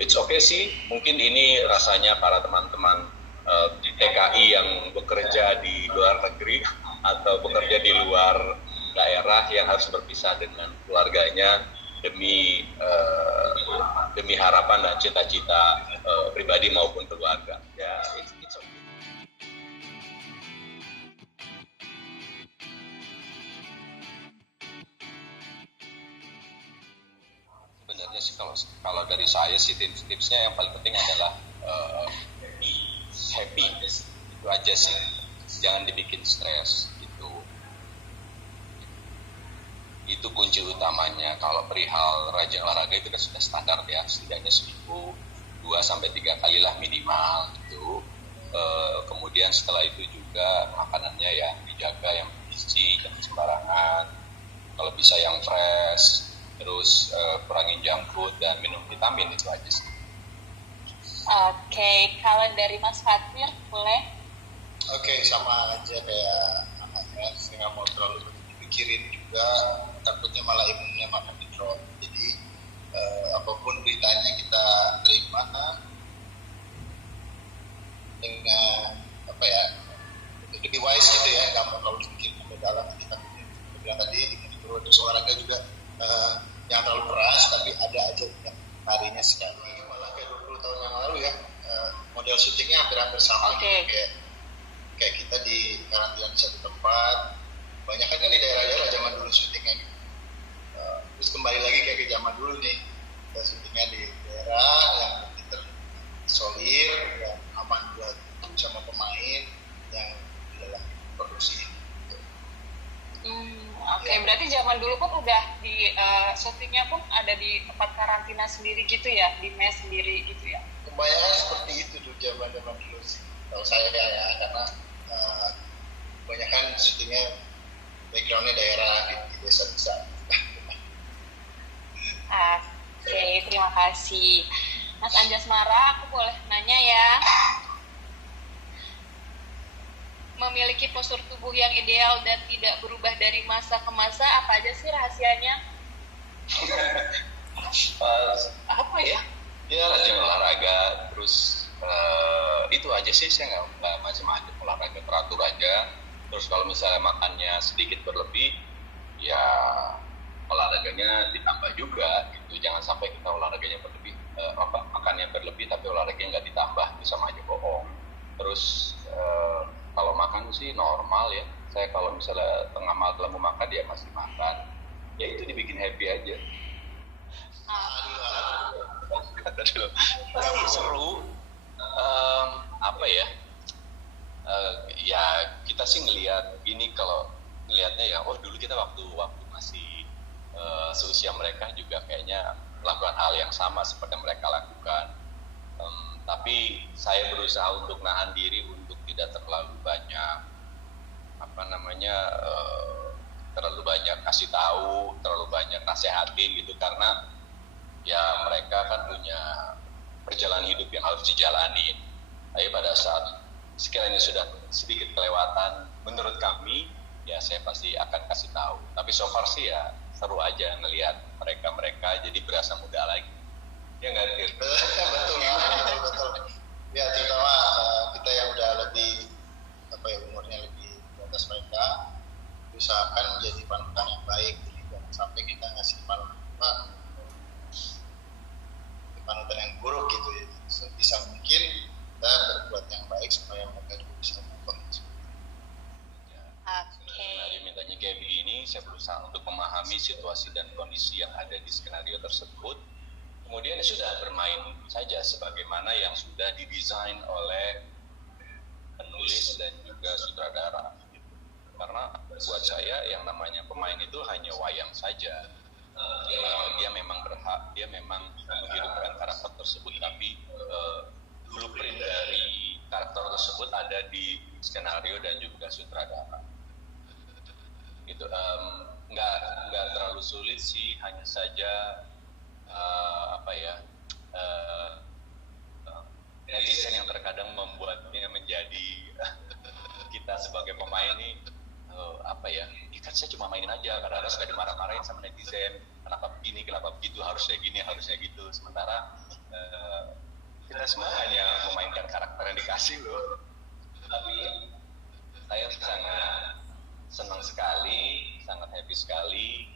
it's okay sih, mungkin ini rasanya para teman-teman di TKI yang bekerja di luar negeri atau bekerja di luar daerah yang harus berpisah dengan keluarganya demi harapan dan cita-cita pribadi maupun keluarga. Ya, it's okay. Sebenarnya sih kalau dari saya sih tipsnya yang paling penting adalah happy, itu aja sih, jangan dibikin stres gitu. Itu kunci utamanya. Kalau perihal rajin olahraga itu kan sudah standar ya, setidaknya seminggu 2-3 kali lah minimal gitu. Kemudian setelah itu juga makanannya ya dijaga, yang bergizi, jangan sembarangan, kalau bisa yang fresh, terus kurangin junk food dan minum vitamin, itu aja sih. Oke, kalau dari Mas Fatir boleh? Oke, sama aja kayak anaknya, saya nggak mau terlalu dipikirin juga, takutnya malah imunnya makin drop. Jadi apapun beritanya kita terima dengan apa ya, lebih wise gitu ya, nggak mau terlalu dipikirin sampai dalam. Kita bilang tadi terus olahraga juga yang terlalu keras, tapi ada aja harinya sekali. Malah kayak 20 tahun yang lalu ya, model syutingnya hampir sama. Okay. Kayak kita di karantina di satu tempat, banyak kan di daerah-daerah zaman dulu syutingnya gitu. Terus kembali lagi kayak ke zaman dulu nih, kita syutingnya di daerah yang terisolir, yang aman buat sama pemain yang di dalam produksi. Oke, berarti zaman dulu pun udah di syutingnya pun ada di tempat karantina sendiri gitu ya, di mes sendiri gitu ya? Kebanyakan seperti itu tuh zaman dulu sih, kalau saya ya, karena kebanyakan syutingnya backgroundnya daerah di desa-desa. Oke, terima kasih Mas Anjasmara. Aku boleh nanya ya? Memiliki postur tubuh yang ideal dan tidak berubah dari masa ke masa, apa aja sih rahasianya? Apa ya? Ya rajin olahraga, terus itu aja sih, saya nggak macam-macam, olahraga teratur aja. Terus kalau misalnya makannya sedikit berlebih, ya olahraganya ditambah juga gitu. Jangan sampai kita olahraganya berlebih, makannya berlebih tapi olahraganya nggak ditambah, itu sama aja bohong. Terus kalau makan sih normal ya, saya kalau misalnya tengah malam mau makan dia masih makan, ya itu dibikin happy aja. Seru. Apa ya, ya kita sih ngelihat ini, kalau ngelihatnya ya, oh dulu kita waktu masih seusia mereka juga kayaknya melakukan hal yang sama seperti yang mereka lakukan. Tapi saya berusaha untuk nahan diri untuk tidak terlalu banyak terlalu banyak kasih tahu, terlalu banyak nasehatin gitu, karena ya mereka kan punya perjalanan hidup yang harus dijalani. Tapi pada saat sekiranya sudah sedikit kelewatan menurut kami, ya saya pasti akan kasih tahu. Tapi so far sih ya seru aja ngelihat mereka jadi berasa muda lagi. Ya nggak, Dir? Betul. Ya terutama kita yang udah lebih umurnya lebih di atas mereka, usahakan menjadi panutan yang baik. Jadi jangan sampai kita ngasih panutan yang buruk gitu ya. Bisa mungkin kita berbuat yang baik supaya mereka juga bisa melakukan. Skenario mintanya kayak begini, saya berusaha untuk memahami situasi dan kondisi yang ada di skenario tersebut. Kemudian sudah bermain saja sebagaimana yang sudah didesain oleh penulis dan juga sutradara. Karena buat saya yang namanya pemain itu hanya wayang saja. Dia memang menghidupkan karakter tersebut, tapi blueprint dari karakter tersebut ada di skenario dan juga sutradara. Gitu. Nggak terlalu sulit sih, hanya saja netizen yang terkadang membuatnya menjadi kita sebagai pemain ini kan saya cuma mainin aja, kadang-kadang suka dimarah-marahin sama netizen, kenapa begini, kenapa begitu, harusnya gini, harusnya gitu. Sementara kasih loh. Tapi saya sangat senang sekali, sangat happy sekali,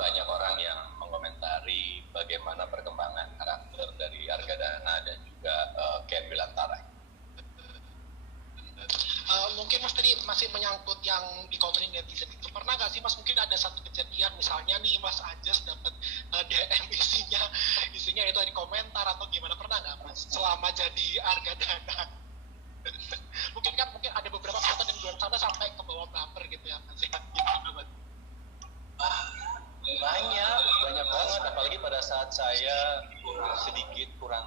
banyak orang yang mengomentari bagaimana perkembangan karakter dari Argadana dan juga Ken Belantara. Mungkin Mas tadi masih menyangkut yang di komen netizen itu, pernah nggak sih Mas mungkin ada satu kejadian misalnya nih Mas Anjas dapat DM isinya itu di komentar atau gimana, pernah nggak Mas selama jadi Argadana? mungkin ada beberapa foto yang luar sana sampai ke bawah baper gitu ya Mas. Gimana Mas? Banyak banget, apalagi pada saat saya sedikit kurang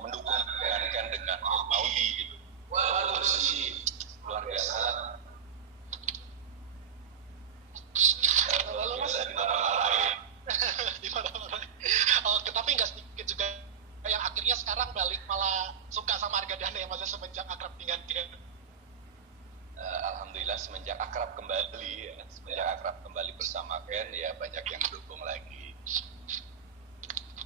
mendukung dengan Audi gitu. Waduh sih luar biasa. Lalu Mas di mana-mana. Tapi nggak sedikit juga yang akhirnya sekarang balik malah suka sama Argadana ya Mas semenjak akrab dengan Ken. Alhamdulillah semenjak akrab kembali bersama Ken ya banyak yang mendukung lagi.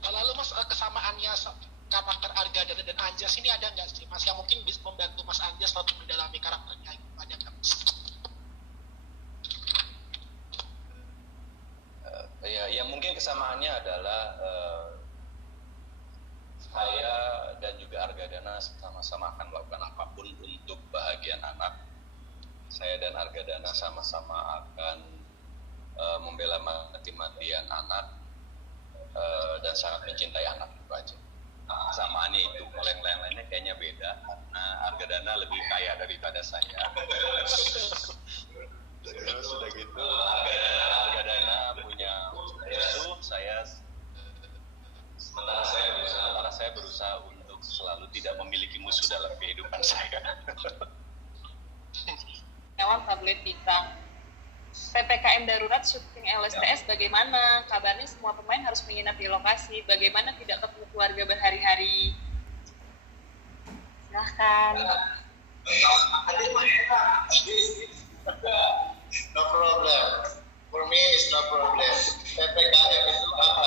Lalu Mas kesamaannya karakter Argadana dan Anjas ini ada nggak sih Mas yang mungkin bisa membantu Mas Anjas untuk mendalami karakternya, ada nggak Mas? Ya mungkin kesamaannya adalah saya dan juga Argadana sama-sama akan melakukan apapun untuk bahagian anak. Saya dan Argadana sama-sama akan membela mati-matian anak dan sangat mencintai anak itu aja. Kesamaannya itu, kalau yang lain-lainnya kayaknya beda karena Argadana lebih kaya daripada saya. Terus sudah gitu Argadana punya musuh, sementara saya berusaha untuk selalu tidak memiliki musuh dalam kehidupan saya. Lewat tablet bintang. PPKM darurat syuting LSTS bagaimana? Kabarnya semua pemain harus menginap di lokasi. Bagaimana tidak ketemu keluarga berhari-hari? Silahkan. No problem. For me is no problem. PPKM itu apa?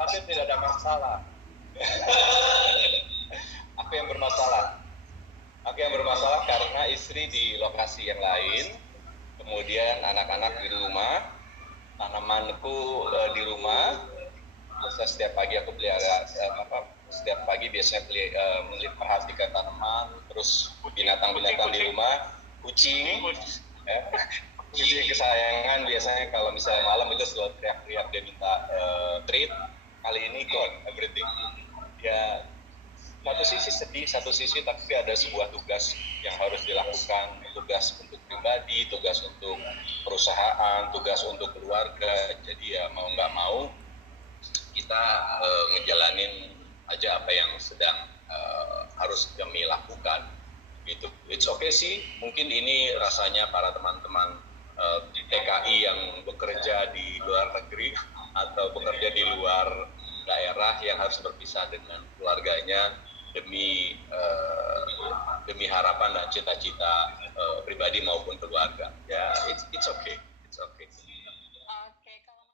Fatir tidak ada masalah. Aku yang bermasalah karena istri di lokasi yang lain, kemudian anak-anak di rumah, tanamanku di rumah. Setiap pagi aku setiap pagi biasanya memperhatikan tanaman, terus binatang-binatang di rumah, kucing kesayangan biasanya kalau misalnya malam itu selalu teriak-teriak dia minta treat. Kali ini gone everything. Ya satu sisi sedih, satu sisi tapi ada sebuah tugas yang harus dilakukan, tugas untuk pribadi, tugas untuk perusahaan, tugas untuk keluarga. Jadi ya mau nggak mau kita ngejalanin aja apa yang sedang harus kami lakukan. Gitu. It's okay sih. Mungkin ini rasanya para teman-teman di TKI yang bekerja di luar negeri atau bekerja di luar daerah yang harus berpisah dengan keluarganya demi harapan dan cita-cita pribadi maupun keluarga. Ya, it's okay.